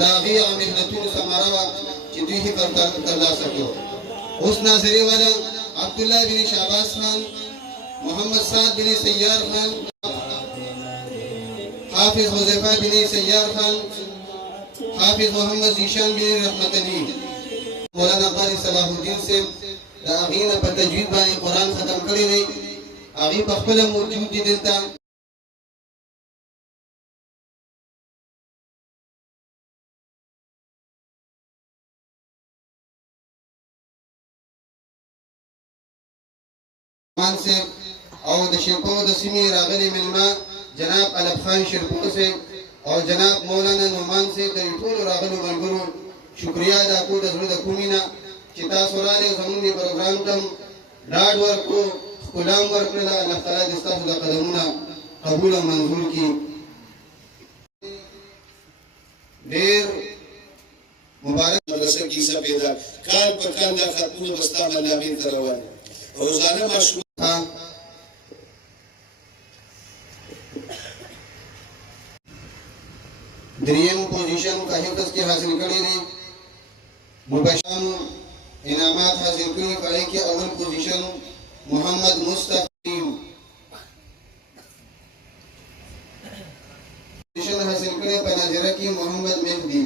دا هغې هغه محنتونو ثمره وه چې دوی ترلاسه کړو. اوس ناظرې والا عبدالله بن شعباز خان، محمد سعد بن سیار خان، حافظ حذیفہ بن سیار خان، حافظ محمد زیشان بن رحمت علی، مولانا قاری صلاح الدین صاحب د هغې نه په تجوید باندې قرآن ختم کړی دی. هغې پخپله موجود دي دلته. صاحب او د شیرپو د سیمې راغلي مېلمه جناب علب خان شیرپو صاحب او جناب مولانا نعمان صاحب د ټولو راغلو ملګرو شکریا ادا کوو د زړه د کومې نه چې تاسو راغلئ او زموږ دې پروګرام ته ډاډ ورکړو، ښکلا هم ورکړله. الله تعالی دې ستاسو د قدمونه قبول او منظور کړي. ډېر مبارک مدرسه کیسه پیدا کال پر کال دا ختمونه به ستا ملامین ته روان دي. روزانه ماشوم دریم پوزیشن کا حفظ کی حاصل کړی دی. مبشر انعامات حاصل کړي پای کې اول پوزیشن محمد مصطفی پوزیشن حاصل کړي په ناظره کې محمد مهدی.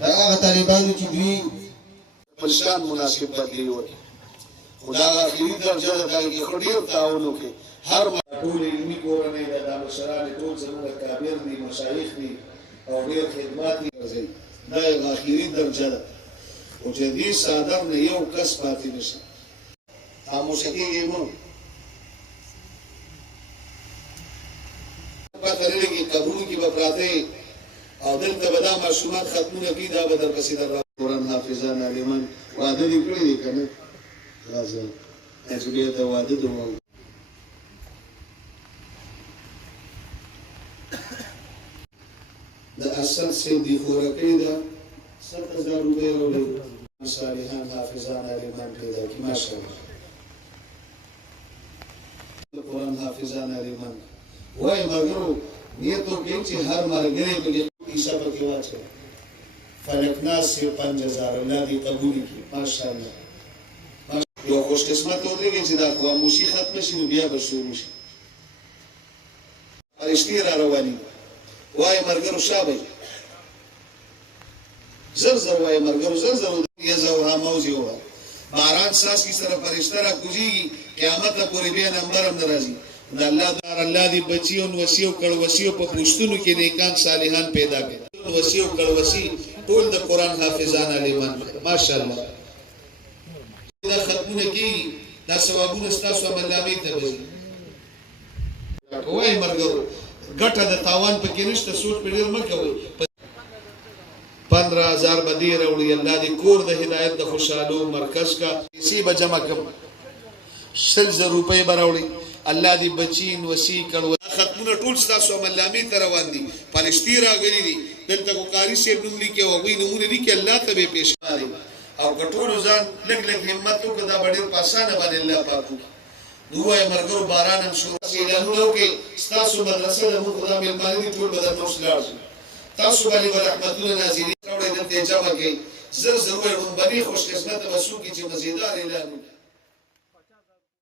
دا هغه طالبانو چې دوی پرشان مناسب بدلی وکړي. خدا اخري درجه ده کې خډیر تعاون وکړي. هر ټول علمي کورنۍ د مشران ټول زموږ کابر دي، مشایخ دي او ډېر خدمات دي. دا یو اخري درجه ده او چې دې صادر نه یو کس پاتې نشي. خاموشه کېږي مو پته لري قبرونو کې به پراته او دلته به دا ماشومان ختمونه کوي. دا به درپسې در قرآن حافظان عالمان واده دې کړی دی که نه؟ راځه اجبیه ته واده د وو د اصل صاحب دی خورکۍ ده 70,000 روپۍ راوړي. صالحان حافظان عالمان پیدا کړي ماشاءالله. د قرآن حافظان عالمان وایي ملګرو نیت وکړئ چې هر ملګری به کیسه پکې واچوي. فلکناس 5000 الله دې قبول کړي ماشاءالله. یو خوش قسمت ودرېږي چې دا خاموشي ختمه شي نو بیا به شروع شي. فرشتې را روانې وای ملګرو شابه زر زر وای ملګرو زر زر یزوها موزي وای باران ساس کی سره فرشتہ را کوجیږي قیامت پورې بیا نمبر هم ناراضي. د الله دار الله دې بچیون وسیو کړ وسیو په پښتونو کې نیکان صالحان پیدا کړي. وسیو کړ وسی ټول د قرآن حافظان عالمان ماشاءالله. دا ختمونه کېږي دا ثوابونه ستاسو عملنامې ته ځي. وای ملګرو ګټه د تاوان پکې نشته. سوچ په ډېر مه کوئ. 15,000 به دې راوړي. الله دې کور د هدایت د خوشحالو مرکز کا پیسې به جمع کړم. 100,000 روپۍ به راوړي. الله دې بچین وسیع کړ. ختمونه ټول ستاسو عملنامې ته روان دي. فرشتې راغلي دي. دلته کو قاري صاحب نوم لیکي او هغوی نومونه لیکي. الله ته به پیش کړي او که ټولو ځان لږ لږ همت وکړه دا به ډېر په اسانه باندې الله پاک وکړي. نو وایي ملګرو باران هم شروع اعلانونه وکړئ. ستاسو مدرسه د موږ خدا مېلمانه دي ټول به درته اوس لاړ شي. تاسو باندې به رحمتونه نازلېږي. راوړئ دلته یې جمع کړئ. زر زر ووایي ړومبني خوش قسمته به څوک چې مزیدار اعلان وکړي.